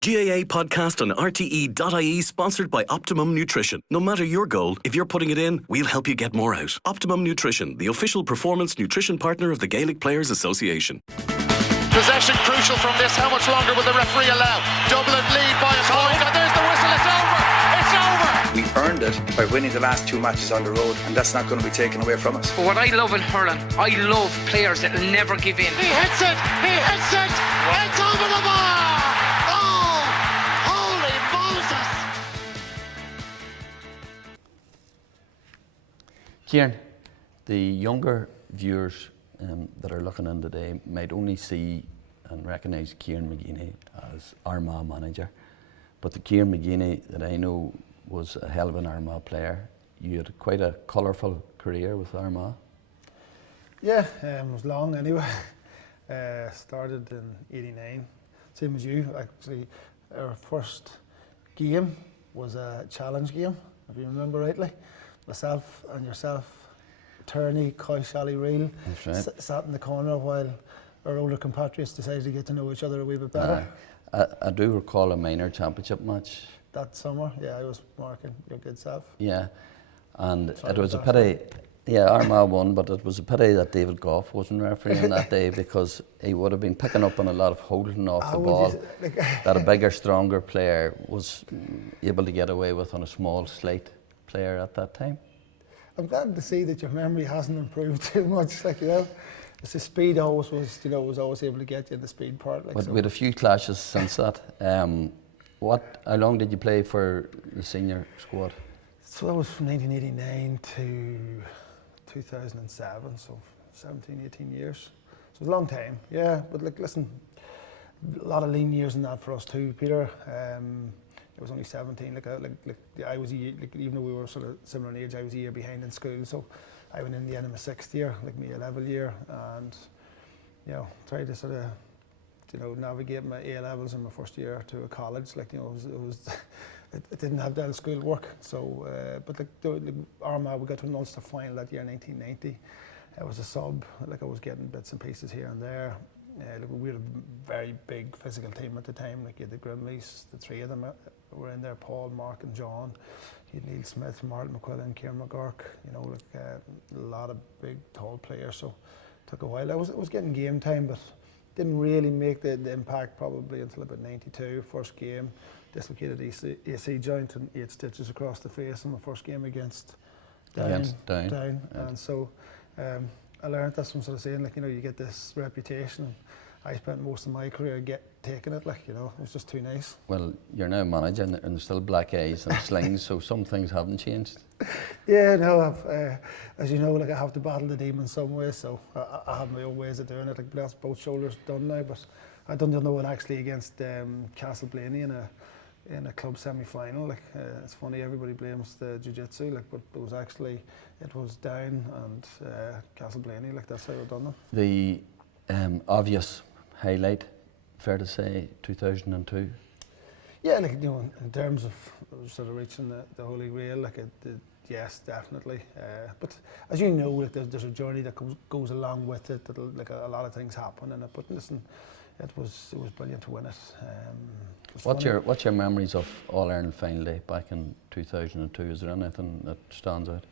GAA podcast on RTE.ie sponsored by Optimum Nutrition. No matter your goal, if you're putting it in, we'll help you get more out. Optimum Nutrition, the official performance nutrition partner of the Gaelic Players Association. Possession crucial from this. How much longer will the referee allow? Dublin lead by a point, and there's the whistle. It's over. It's over. We earned it by winning the last 2 matches on the road, and that's not going to be taken away from us. But what I love in hurling, I love players that will never give in. He hits it. He hits it. It's over the bar. Oh, holy Moses! Kieran, the younger viewers that are looking in today might only see and recognise Kieran McGeeney as Armagh manager, but the Kieran McGeeney that I know was a hell of an Armagh player. You had quite a colourful career with Armagh. Yeah, it was long anyway. Started in '89, same as you. Actually, our first game was a challenge game, if you remember rightly. Myself and yourself, Tyrone, Coy, Shally, Reel, That's right. Sat in the corner while our older compatriots decided to get to know each other a wee bit better. I do recall a minor championship match. That summer, yeah, I was marking your good self. Yeah, and Sorry it was a about that. pity. Yeah, Armagh won, but it was a pity that David Goff wasn't refereeing that day, because he would have been picking up on a lot of holding off the ball that a bigger, stronger player was able to get away with on a small slate player at that time. I'm glad to see that your memory hasn't improved too much. Like, you know, it's the speed always was, you know, was always able to get you in the speed part. Like, But so. we had a few clashes since that. How long did you play for the senior squad? So that was from 1989 to 2007, so 17, 18 years. So it was a long time, yeah. But like, listen, a lot of lean years in that for us too, Peter. I was only 17. I was a year, even though we were sort of similar in age, I was a year behind in school. So I went in the end of my 6th year, like my A-level year, and you know, tried to sort of, you know, navigate my A-levels in my first year to a college. Like, you know, it didn't have that school work. So, but like Armagh, we got to an Ulster final that year, 1990. I was a sub. Like, I was getting bits and pieces here and there. We were a very big physical team at the time. Like, you had the Grimleys, the three of them were in there: Paul, Mark, and John. You had Neil Smith, Martin McQuillan, Kieran McGurk. You know, like a lot of big, tall players. So it took a while. I was getting game time, but didn't really make the impact probably until about 92. First game, dislocated AC joint and 8 stitches across the face in my first game against Down. Yeah. And so I learned this from sort of saying, like, you know, you get this reputation. And I spent most of my career taking it, like, you know, it was just too nice. Well, you're now manager and there's still black eyes and slings, so some things haven't changed. Yeah, no, as you know, like, I have to battle the demon some way, so I have my own ways of doing it. Like, that's both shoulders done now, but I done the other one actually against Castleblaney in a club semi-final. Like, it's funny, everybody blames the jiu-jitsu, like, but it was Down and Castleblaney. Like, that's how I done them. The obvious highlight, fair to say, 2002. Yeah, like, you know, in terms of sort of reaching the Holy Grail, like, yes, definitely. But as you know, like, there's a journey that goes along with it. That'll, like, a lot of things happen in it. But listen, it was brilliant to win it. What's your memories of All Ireland final day back in 2002? Is there anything that stands out?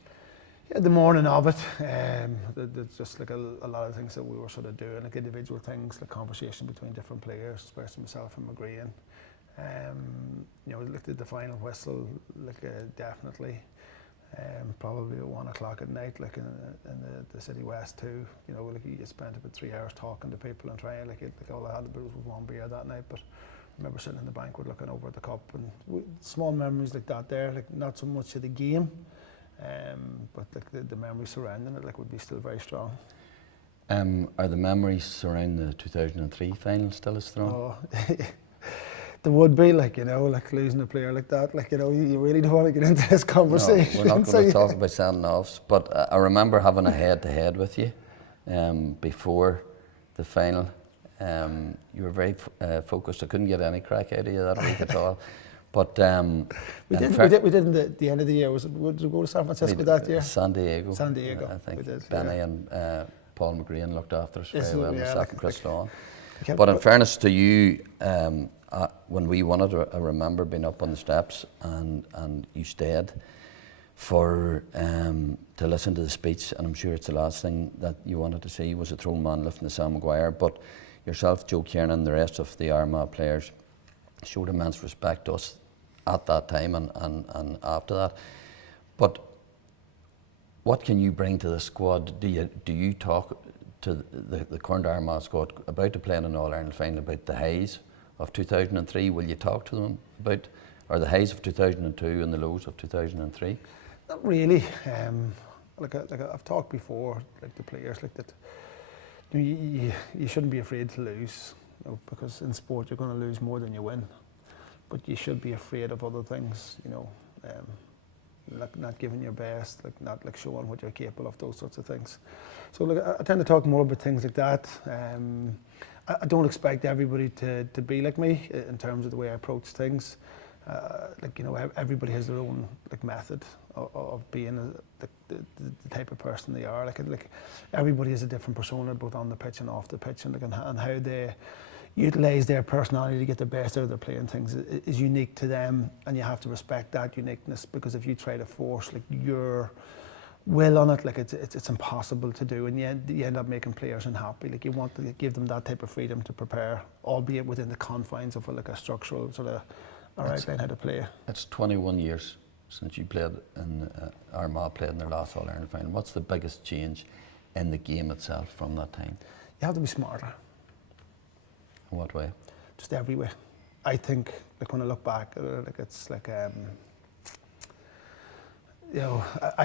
Yeah, the morning of it, there's just like a lot of things that we were sort of doing, like individual things, like conversation between different players, especially myself and McGreen. You know, looked at the final whistle, like, definitely. Probably at 1 o'clock at night, like in the City West too. You know, like, you spent about 3 hours talking to people and trying, like all I had was one beer that night. But I remember sitting in the banquet looking over at the cup, and small memories like that there, like, not so much of the game. But like the memories surrounding it, like, would be still very strong. Are the memories surrounding the 2003 final still as strong? Oh, there would be, like, you know, like, losing a player like that, like, you know, you really don't want to get into this conversation. No, we're not going to talk about send-offs, but I remember having a head-to-head with you before the final. You were very focused. I couldn't get any crack out of you that week at all. But we did in the end of the year. Did we go to San Francisco that year? San Diego. I think we did, Benny and Paul McGreen looked after us Yes, very well. yeah, Myself and Chris Lawn. Okay, But in fairness to you, when we won it, I remember being up on the steps and you stayed for to listen to the speech, and I'm sure it's the last thing that you wanted to see was a thrown man lifting the Sam Maguire. But yourself, Joe Kieran, and the rest of the Armagh players showed immense respect to us at that time and after that. But what can you bring to the squad? Do you talk to the current Armagh squad about to play in an All-Ireland final, about the highs of 2003? Will you talk to them about, or the highs of 2002 and the lows of 2003? Not really. Like I've talked before, like the players, like that. You shouldn't be afraid to lose, because in sport you're going to lose more than you win. But you should be afraid of other things, like not giving your best, like not like showing what you're capable of, those sorts of things. So like I tend to talk more about things like that. I don't expect everybody to be like me in terms of the way I approach things. Everybody has their own like method of being the type of person they are. Like everybody has a different persona, both on the pitch and off the pitch, and how they utilise their personality to get the best out of their playing things is unique to them, and you have to respect that uniqueness, because if you try to force like your will on it, like it's impossible to do, and you end up making players unhappy. Like you want to give them that type of freedom to prepare, albeit within the confines of like a structural sort of outline how to play. It's 21 years since you played in Armagh played in their last All-Ireland final. What's the biggest change in the game itself from that time? You have to be smarter. In what way? Just every way. I think, like when I look back, like it's like I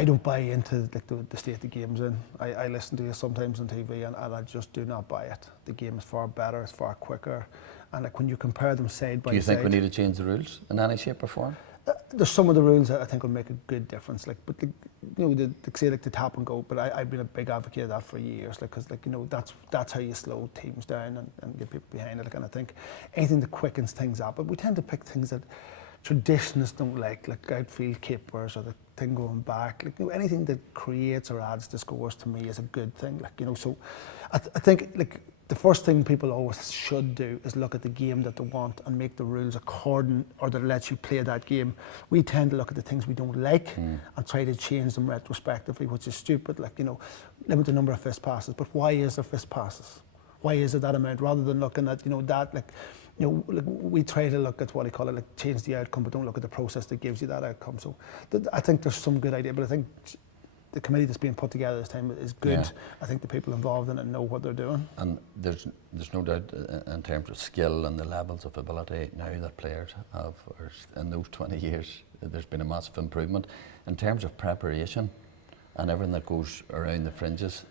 don't buy into like the state the game's in. I listen to you sometimes on TV, and I just do not buy it. The game is far better, it's far quicker, and like when you compare them side by side. Do you think we need to change the rules in any shape or form? There's some of the rules that I think will make a good difference. Like, but say like the tap and go. But I've been a big advocate of that for years. Like, because that's how you slow teams down and get people behind it. Like, and I think anything that quickens things up. But we tend to pick things that traditionalists don't like outfield keepers or the thing going back. Like, anything that creates or adds to scores to me is a good thing. Like, so I think like the first thing people always should do is look at the game that they want and make the rules according, or that lets you play that game. We tend to look at the things we don't like and try to change them retrospectively, which is stupid. Like, limit the number of fist passes. But why is there fist passes? Why is it that amount? Rather than looking at, that, like we try to look at what I call it, like change the outcome, but don't look at the process that gives you that outcome. So I think there's some good idea, but I think the committee that's being put together this time is good. Yeah. I think the people involved in it know what they're doing. And there's no doubt in terms of skill and the levels of ability now that players have, or in those 20 years, there's been a massive improvement. In terms of preparation and everything that goes around the fringes,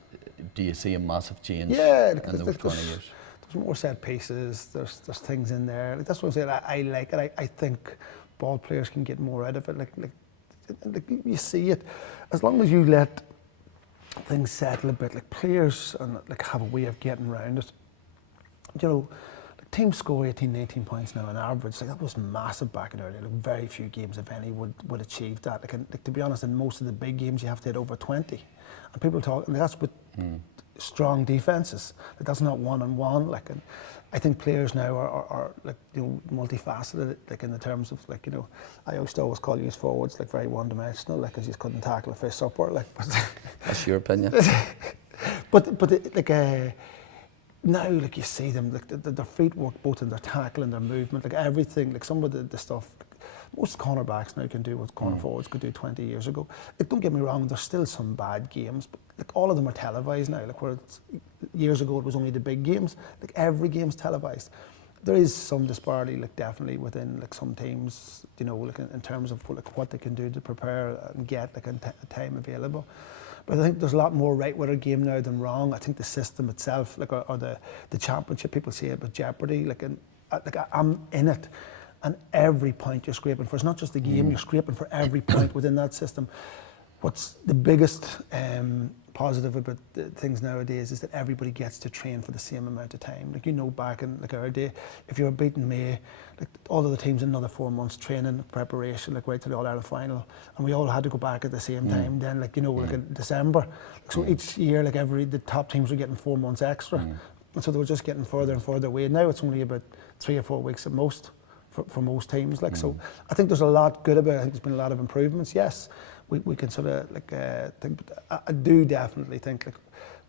do you see a massive change in those 20 years? There's more set pieces, there's things in there. Like, that's what I'm saying, I like it. I think ball players can get more out of it. Like you see it, as long as you let things settle a bit, like players and like have a way of getting around it. Like teams score 18, 19 points now on average. Like that was massive back in earlier. Like very few games, if any, would achieve that. Like to be honest, in most of the big games, you have to hit over 20, and people talk, and that's with strong defences. Like that's not one-on-one. Like, and I think players now are like multifaceted. Like in the terms of like I used to always call you as forwards like very one-dimensional, like because you couldn't tackle a fish upward. Like, that's your opinion. but like now, like you see them, like their feet work both in their tackle and their movement, like everything. Like some of the stuff. Most cornerbacks now can do what corner forwards could do 20 years ago. Like, don't get me wrong, there's still some bad games, but like all of them are televised now. Like where years ago it was only the big games. Like every game's televised. There is some disparity, like definitely within like some teams, like in terms of like what they can do to prepare and get like time available. But I think there's a lot more right with our game now than wrong. I think the system itself, like or the championship, people say it with Jeopardy. Like I'm in it. And every point you're scraping for, it's not just the game, you're scraping for every point within that system. What's the biggest positive about things nowadays is that everybody gets to train for the same amount of time. Like back in like our day, if you were beaten May, like all of the teams in another 4 months training, preparation, like right to the All-Ireland final, and we all had to go back at the same time. Then like like in December, like, so each year like the top teams were getting 4 months extra. And so they were just getting further and further away. Now it's only about 3 or 4 weeks at most for most teams. Like so, I think there's a lot good about it. I think there's been a lot of improvements. Yes, we can sort of like think. But I do definitely think like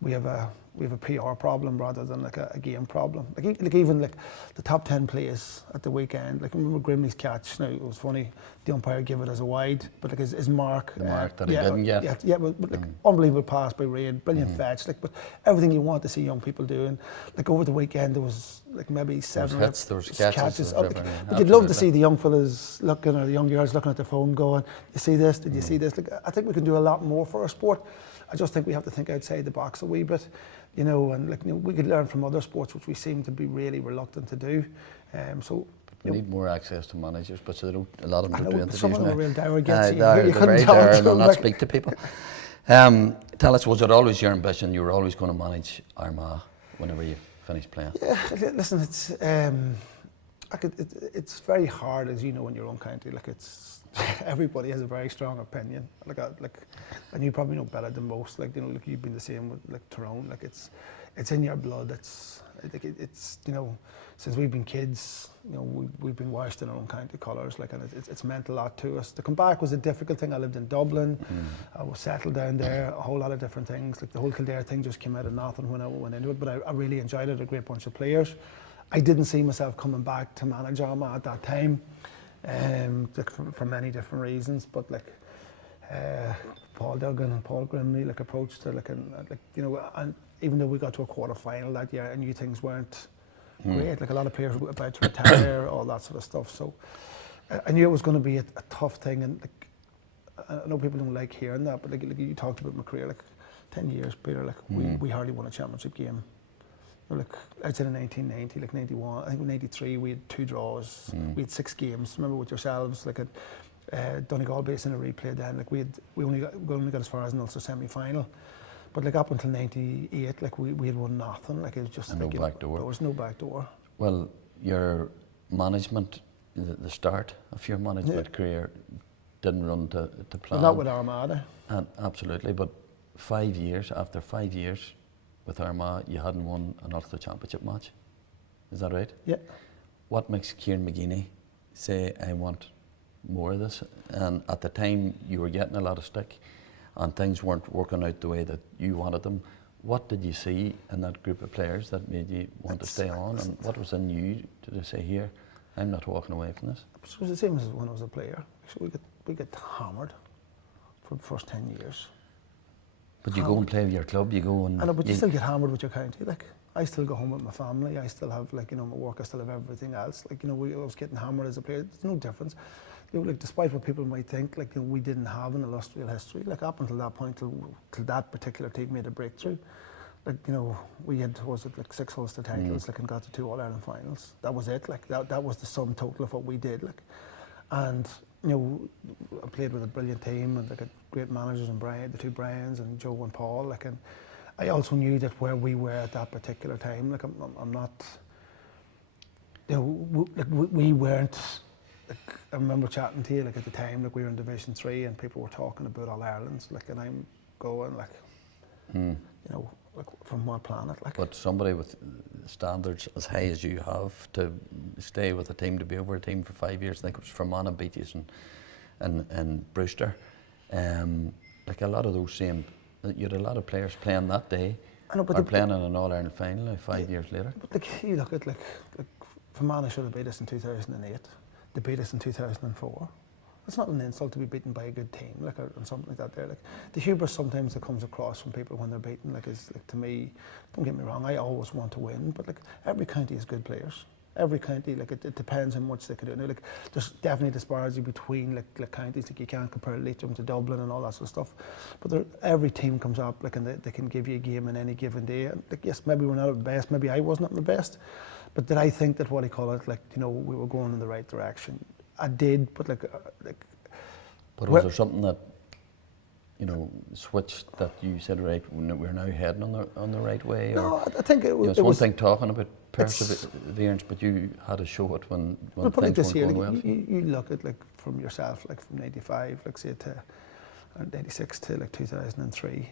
we have a PR problem rather than like a game problem. Like even like the top 10 plays at the weekend. Like I remember Grimley's catch. Now it was funny. The umpire gave it as a wide, but like his mark. The mark that he didn't get. Yeah, but like unbelievable pass by Reid, brilliant fetch. Like, but everything you want to see young people doing. Like over the weekend there was like maybe 7 hits, there was catches. But you'd love to see the young fellas looking, or the young girls looking at their phone, going, "You see this? Did you see this?" Like I think we can do a lot more for our sport. I just think we have to think outside the box a wee bit, you know, and like we could learn from other sports, which we seem to be really reluctant to do. So we need more access to managers, but so they don't, a lot of them don't do interviews some of them now. are real dour gets They're you very couldn't dour talk and to will them. not speak to people. Tell us, was it always your ambition? You were always going to manage Armagh whenever you finished playing? Yeah, listen, it's very hard, as you know, in your own county. Like everybody has a very strong opinion. And you probably know better than most. Like you know, like you've been the same with like Tyrone. Like it's in your blood. It's you know, since we've been kids, you know, we've been washed in our own county colours. Like, and it's meant a lot to us. To come back was a difficult thing. I lived in Dublin. I was settled down there. A whole lot of different things. Like the whole Kildare thing just came out of nothing when I went into it. But I really enjoyed it. A great bunch of players. I didn't see myself coming back to manage Armagh at that time, for many different reasons. But like Paul Duggan and Paul Grimley like approached it, like you know, and even though we got to a quarter final that year, I knew things weren't great. Like a lot of players were about to retire, all that sort of stuff. So I knew it was going to be a tough thing, and like I know people don't like hearing that, but like you talked about my career, like 10 years, Peter. Like we hardly won a championship game. Like outside of 1990, like 91, I think in 93 we had 2 draws, we had 6 games. Remember with yourselves, like at Donegal based in a replay then, like we only got as far as an Ulster semi-final. But like up until 98, like we had won nothing. Like it was just no back door. There was no back door. Well, your management, the start of your management career didn't run to plan. Well, not with Armagh. Absolutely, but 5 years, after 5 years with Armagh, you hadn't won an Ulster Championship match. Is that right? Yeah. What makes Kieran McGeeney say, I want more of this? And at the time, you were getting a lot of stick and things weren't working out the way that you wanted them. What did you see in that group of players that made you want to stay on? And what was in you to say, here, I'm not walking away from this? It was the same as when I was a player. Actually, we get hammered for the first 10 years. But you go and play with your club, you go and... I know, but you still get hammered with your county. Like, I still go home with my family. I still have, like, you know, my work. I still have everything else. Like, you know, I was getting hammered as a player. There's no difference. You know, like, despite what people might think, like, you know, we didn't have an illustrious history. Like, up until that point, till that particular team made a breakthrough. Like, you know, we had, was it like 6 Ulster titles, like, and got to 2 All-Ireland finals. That was it. Like, that was the sum total of what we did. Like, and you know, I played with a brilliant team and like great managers, and the 2 Brians and Joe and Paul. Like, and I also knew that where we were at that particular time, like I'm not, you know, we weren't. Like, I remember chatting to you like at the time, like we were in Division 3 and people were talking about All Ireland's, like, and I'm going like, you know, like from what planet, like. But somebody with standards as high as you have to stay with a team, to be over a team for 5 years, I think it was Fermanagh beat you and Brewster. Like a lot of those same, you had a lot of players playing that day, I know, but are playing in an All-Ireland final now 5 years later. But like you look at like Fermanagh should have beat us in 2008. They beat us in 2004. It's not an insult to be beaten by a good team, like, or something like that. There, like the hubris sometimes that comes across from people when they're beaten, like, is like, to me. Don't get me wrong, I always want to win, but like every county has good players. Every county, like it depends how much they can do. Now, like there's definitely disparity between like counties. Like you can't compare Leitrim to Dublin and all that sort of stuff. But every team comes up, like, and they can give you a game in any given day. And like, yes, maybe we're not at the best. Maybe I wasn't at my best. But did I think that what I call it, like, you know, we were going in the right direction? I did, but like. But was there something that, you know, switched that you said, right, we're now heading on the right way? No, or, I think it was. You know, it's one thing talking about perseverance, but you had to show it when things weren't going well. You look at, like, from yourself, like from 95, like say to 86 to like 2003.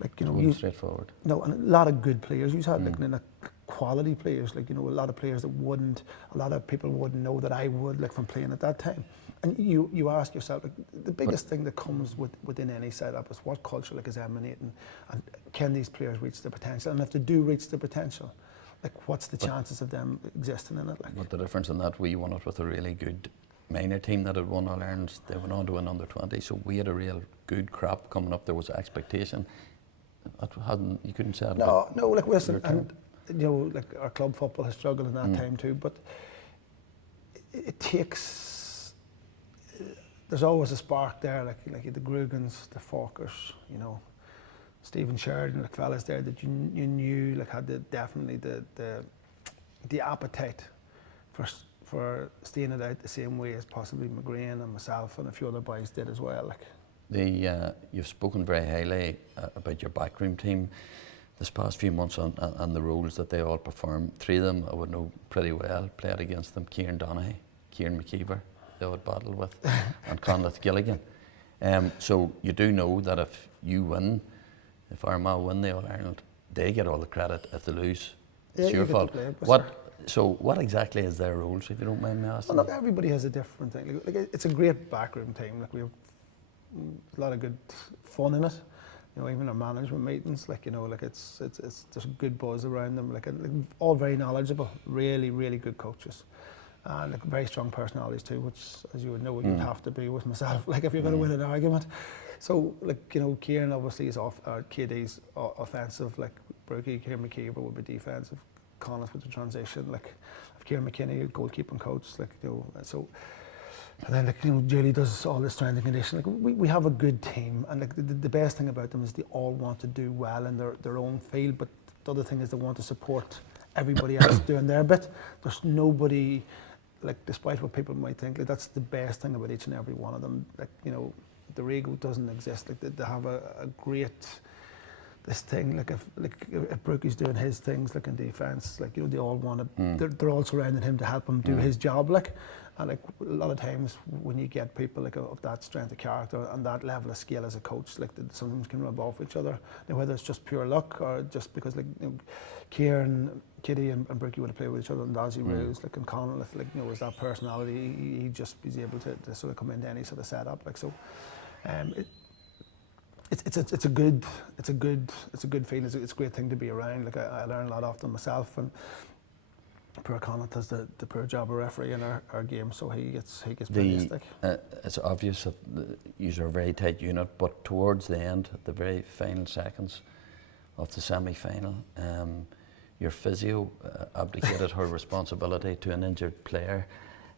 Like, you know, Going straight forward. No, and a lot of good players. You had like quality players, like, you know, a lot of players that a lot of people wouldn't know that I would, like, from playing at that time. And you ask yourself, like, the biggest thing that comes within any setup is what culture, like, is emanating, and can these players reach their potential? And if they do reach their potential, like, what's the chances of them existing in it? Like, but the difference in that, we won it with a really good minor team that had won All Ireland. They went on to win under 20, so we had a real good crop coming up. There was expectation. That hadn't, you couldn't say that. No, like, listen, and you know, like, our club football has struggled in that time too, but it takes, there's always a spark there, like the Grugans, the Falkers, you know, Stephen Sheridan, like, fellas there that you knew, like, had definitely the appetite for staying it out the same way as possibly McGrain and myself and a few other boys did as well. Like, you've spoken very highly about your backroom team this past few months and the roles that they all perform. Three of them I would know pretty well, played against them: Kieran Donaghy, Kieran McKeever, they would battle with, and Conleth Gilligan. So you do know that if you win, if Armagh win the All Ireland, they get all the credit. If they lose, it's your fault. What exactly is their roles, if you don't mind me asking? Well, look, everybody has a different thing. Like, it's a great backroom team. Like, we have a lot of good fun in it. You know, even our management meetings, like, you know, like, it's there's a good buzz around them. Like, all very knowledgeable, really, really good coaches, and like, very strong personalities too. Which, as you would know, you'd have to be with myself. Like, if you're going to win an argument. So, like, you know, Kieran obviously is KD's offensive. Like, Brookie, Kieran McKeever would be defensive. Conleth with the transition. Like, if Kieran McKinney, goalkeeping coach. Like, you know, so. And then, like, you know, Julie does all the strength and conditioning. Like, we have a good team, and like, the best thing about them is they all want to do well in their own field. But the other thing is they want to support everybody else doing their bit. There's nobody, like, despite what people might think, like, that's the best thing about each and every one of them. Like, you know, their ego doesn't exist. Like, they have a great, this thing, like, if Brookie's doing his things, like, in defence, like, you know, they all want to, they're all surrounding him to help him do his job, like. And like, a lot of times when you get people like of that strength of character and that level of skill as a coach, like, that sometimes can rub off each other. Now, whether it's just pure luck or just because, like, you know, Kieran, Kitty and Brookie would have played with each other in Dodgy Roos, like, and Conleth, like, you know, was that personality, he just is able to sort of come into any sort of setup, like, so. It's a good feeling. It's a great thing to be around. Like, I learn a lot off them myself, and poor Conleth does the poor job of referee in our game, so he gets pretty stick. It's obvious that you are a very tight unit, but towards the end, the very final seconds of the semi-final, your physio abdicated her responsibility to an injured player,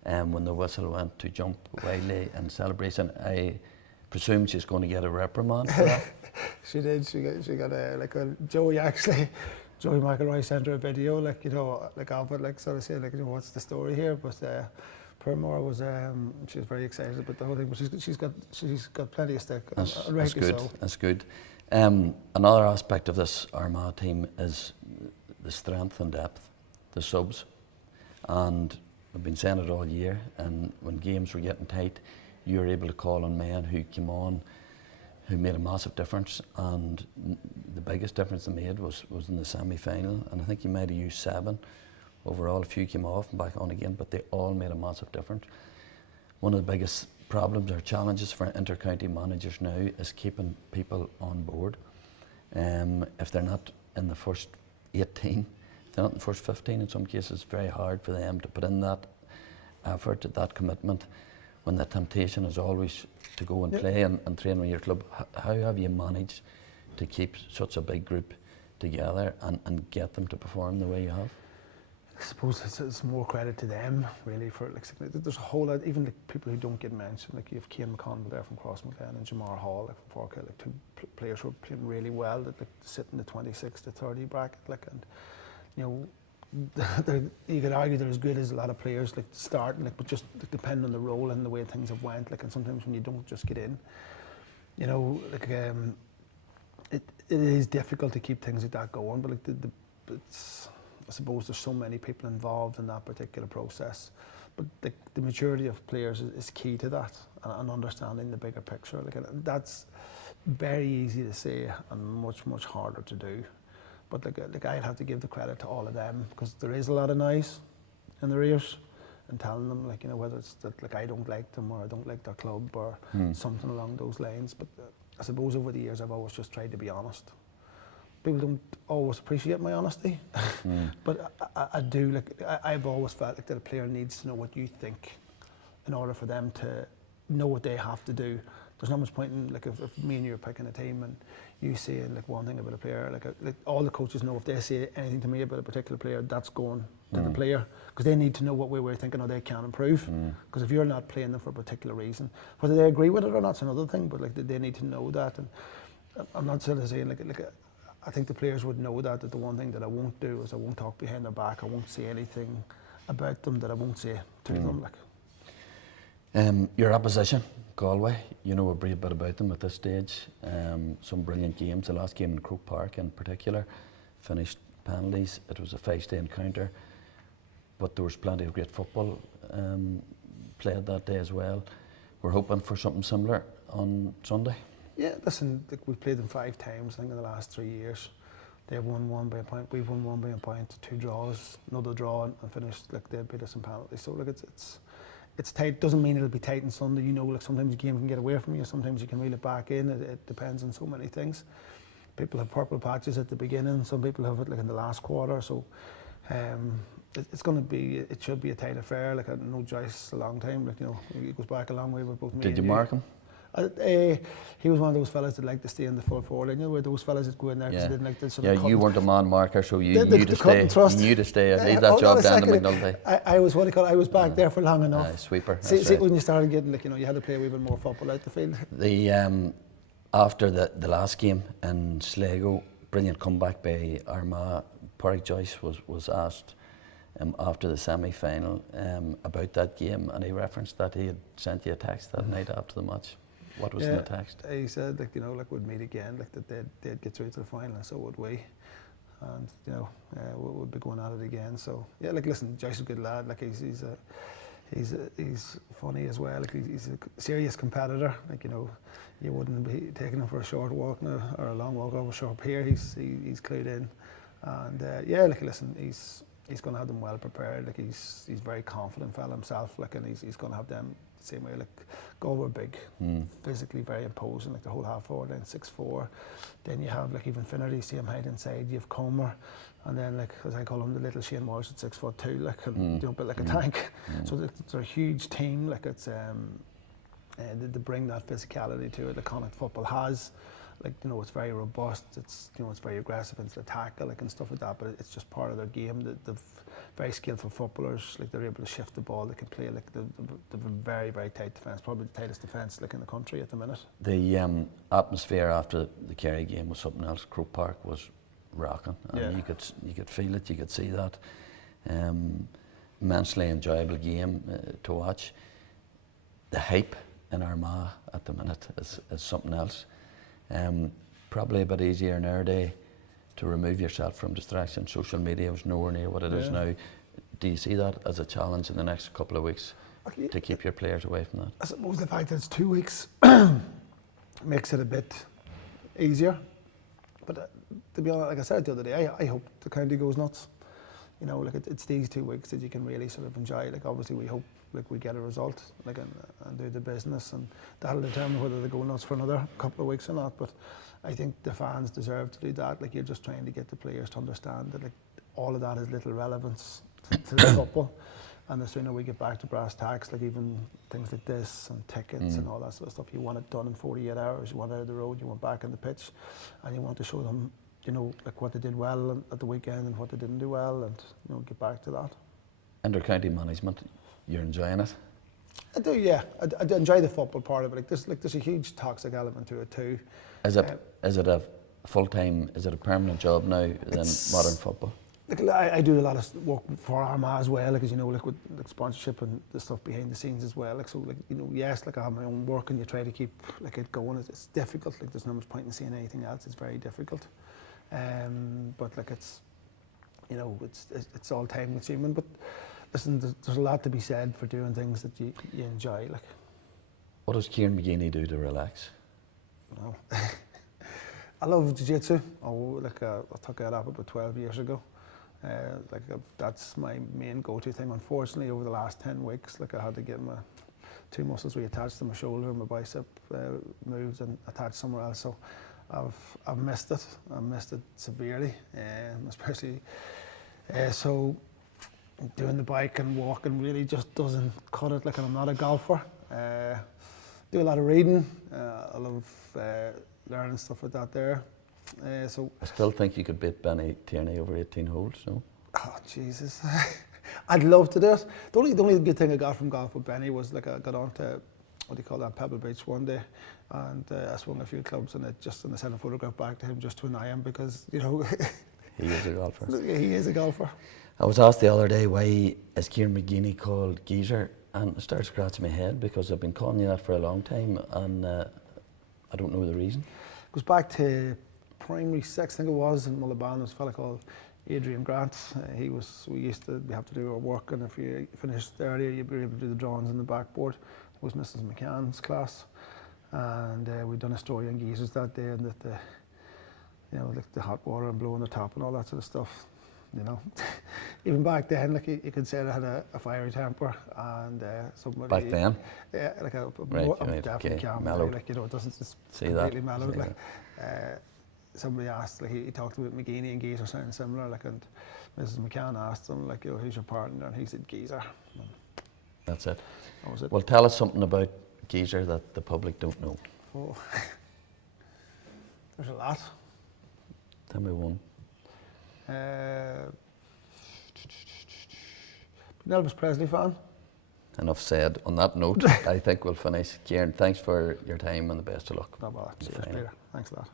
when the whistle went to jump wildly in celebration. I presume she's going to get a reprimand for that. She did. She got a Joey McElroy sent her a video, like, you know, like, of it, like, sort of saying, like, you know, what's the story here? But Permore was, she was very excited about the whole thing. But she's got plenty of stick. That's good. So. That's good. Another aspect of this Armagh team is the strength and depth, the subs, and I've been saying it all year. And when games were getting tight, you were able to call on men who came on, who made a massive difference, and the biggest difference they made was in the semi-final, and I think you might have used 7 overall. A few came off and back on again, but they all made a massive difference. One of the biggest problems or challenges for inter-county managers now is keeping people on board. If they're not in the first 18, if they're not in the first 15 in some cases, it's very hard for them to put in that effort, that commitment, when the temptation is always to go and play and train with your club. How have you managed to keep such a big group together and get them to perform the way you have? I suppose it's more credit to them, really. For, like, there's a whole lot, even like people who don't get mentioned, like you have Kieran McGeeney there from Crossmaglen and Jamar Hall, like from Falkirk, like 2 players who are playing really well, that, like, sit in the 26 to 30 bracket, like, and, you know, you could argue they're as good as a lot of players, like, starting, like, but just, like, depending on the role and the way things have went, like, and sometimes when you don't just get in, you know, like, it is difficult to keep things like that going, but, like, it's, I suppose there's so many people involved in that particular process, but the maturity of players is key to that, and understanding the bigger picture, like, and that's very easy to say and much harder to do. But like I'd have to give the credit to all of them, because there is a lot of noise in their ears and telling them, like, you know, whether it's that like I don't like them or I don't like their club or something along those lines. But I suppose over the years I've always just tried to be honest. People don't always appreciate my honesty, but I do. Like I've always felt like that a player needs to know what you think in order for them to know what they have to do. There's not much point in, like, if me and you are picking a team and you say like one thing about a player, like all the coaches know if they say anything to me about a particular player, that's going to the player, because they need to know what way we're thinking or they can improve. Because if you're not playing them for a particular reason, whether they agree with it or not, it's another thing. But like they need to know that. And I'm not sort of saying like I think the players would know that the one thing that I won't do is I won't talk behind their back. I won't say anything about them that I won't say to them. Like. Your opposition, Galway, you know a bit about them at this stage. Some brilliant games. The last game in Croke Park in particular finished penalties. It was a feisty encounter, but there was plenty of great football played that day as well. We're hoping for something similar on Sunday. Yeah, listen, like we've played them 5 times, I think, in the last 3 years. They've won 1 by a point. We've won 1 by a point. 2 draws, another draw, and finished like they beat us in penalties. So like it's tight. Doesn't mean it'll be tight on Sunday. You know, like sometimes a game can get away from you. Sometimes you can reel it back in. It depends on so many things. People have purple patches at the beginning. Some people have it like in the last quarter. So it's going to be. It should be a tight affair. Like I know Joyce a long time. Like, you know, he goes back a long way with both me. Did you mark him? He was one of those fellas that liked to stay in the full forward line. You know, where those fellas that go in there because they didn't like to sort of you weren't a man marker, so you knew to stay. You knew to stay. Leave that job down to McNulty. I was I was back there for long enough. Sweeper. See, when you started getting, like, you know, you had to play a wee bit more football out the field. The after the last game in Sligo, brilliant comeback by Armagh. Pádraig Joyce was asked after the semi-final about that game, and he referenced that he had sent you a text that night after the match. What was in the text? He said, like, you know, like we'd meet again, like that they'd get through to the final, and so would we, and you know, we'll be going at it again. So yeah, like, listen, Joyce is a good lad. Like he's funny as well. Like he's a serious competitor. Like, you know, you wouldn't be taking him for a short walk now or a long walk over short here. He's clued in, and yeah, like, listen, he's going to have them well prepared. Like he's very confident fella himself. Like, and he's going to have them the same way. Like Galway were big, physically very imposing. Like the whole half forward line, 6'4". Then you have like even Finnerty, same height inside. You have Comer, and then, like, as I call him, the little Shane Walsh at 6'2", like, and, you know, built like a tank. So it's a huge team. Like it's they bring that physicality to it. Like Connacht football has. Like, you know, it's very robust. It's, you know, it's very aggressive into the tackle, like, and stuff like that. But it's just part of their game. They're very skillful footballers. Like, they're able to shift the ball. They can play. Like, they've a very, very tight defence. Probably the tightest defence, like, in the country at the minute. The atmosphere after the Kerry game was something else. Croke Park was rocking, and you could feel it. You could see that. Immensely enjoyable game to watch. The hype in Armagh at the minute is something else. Probably a bit easier in our day to remove yourself from distraction. Social media was nowhere near what it is now. Do you see that as a challenge in the next couple of weeks to keep your players away from that? I suppose the fact that it's 2 weeks makes it a bit easier. But to be honest, like I said the other day, I hope the county goes nuts. You know, like it's these 2 weeks that you can really sort of enjoy. Like, obviously we hope, like, we get a result, like, and do the business, and that'll determine whether they go nuts for another couple of weeks or not. But I think the fans deserve to do that. Like, you're just trying to get the players to understand that, like, all of that has little relevance to the football. And the sooner we get back to brass tacks, like even things like this and tickets and all that sort of stuff, you want it done in 48 hours. You want out of the road, you want back on the pitch, and you want to show them, you know, like what they did well at the weekend and what they didn't do well, and, you know, get back to that. Inter-county management, you're enjoying it? I do, yeah. I do enjoy the football part of it. Like, there's a huge toxic element to it too. Is it a full-time? Is it a permanent job now in modern football? Like, I do a lot of work for Armagh as well, like, as you know, like with like sponsorship and the stuff behind the scenes as well. Like, so, like, you know, yes, like I have my own work and you try to keep like it going. It's difficult. Like, there's not much point in saying anything else. It's very difficult. But like, it's, you know, it's all time consuming. But listen, there's a lot to be said for doing things that you enjoy. Like, what does Kieran McGeeney do to relax? you know. I love jiu-jitsu. I took it up about 12 years ago. That's my main go-to thing. Unfortunately, over the last 10 weeks, I had to get my 2 muscles reattached to my shoulder, and my bicep moved and attached somewhere else. So I've missed it. I missed it severely, especially so doing the bike and walking really just doesn't cut it. And I'm not a golfer. Do a lot of reading. I love learning stuff like that there. So I still think you could beat Benny Tierney over 18 holes, no? Oh, Jesus. I'd love to do it. The only good thing I got from golf with Benny was I got on to, Pebble Beach one day, and I swung a few clubs, and I sent a photograph back to him just to annoy him because, He is a golfer. He is a golfer. I was asked the other day, why is Kieran McGeeney called Geezer? And I started scratching my head because I've been calling you that for a long time, and I don't know the reason. It goes back to primary 6, I think it was, in Mullaban. There was a fella called Adrian Grant. We have to do our work, and if you finished earlier, you'd be able to do the drawings on the backboard. It was Mrs. McCann's class, and we'd done a story on geezers that day, and that the hot water and blowing the top and all that sort of stuff. Even back then, you could say I had a fiery temper, and somebody Back then? Yeah, I'm definitely calm. Mellowed. It doesn't just See completely that? mellowed. Somebody asked, he talked about McGeeney and Geezer sounding similar, and Mrs. McCann asked him, who's your partner? And he said, Geezer. That's it. That was it. Well, tell us something about Geezer that the public don't know. Oh. There's a lot. Tell me one. Elvis Presley fan. Enough said. On that note, I think we'll finish. Kieran, thanks for your time and the best of luck. No bother. Cheers, Peter. Thanks a lot.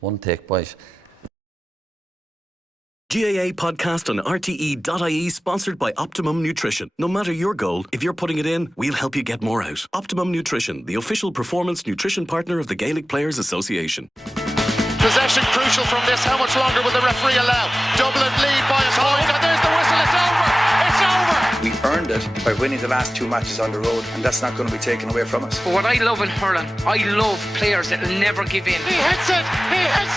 One take, boys. GAA podcast on RTE.ie, sponsored by Optimum Nutrition. No matter your goal, if you're putting it in, we'll help you get more out. Optimum Nutrition, the official performance nutrition partner of the Gaelic Players Association. Possession crucial from this. How much longer will the referee allow? Dublin lead by a point, and there's the whistle. It's over. It's over. We earned it by winning the last 2 matches on the road, and that's not going to be taken away from us. But what I love in hurling, I love players that will never give in. He hits it. He hits